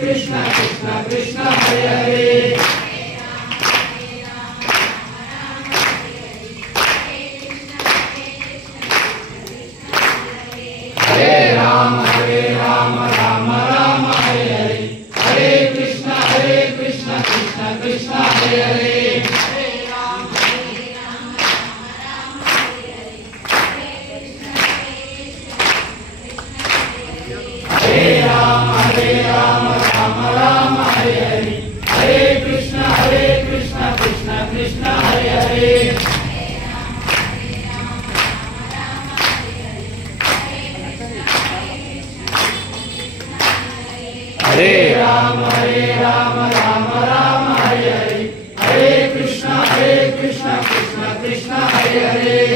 Krishna Krishna Krishna Hare Hare Hare Ram Ram Ram Hare Hare Hare Krishna Krishna Krishna Hare Hare Hare Ram Ram Ram Hare Hare Hare Krishna Krishna Krishna Hare Hare Hare Ram Ram Ram Hare Hare Hare Krishna Krishna Krishna Hare Hare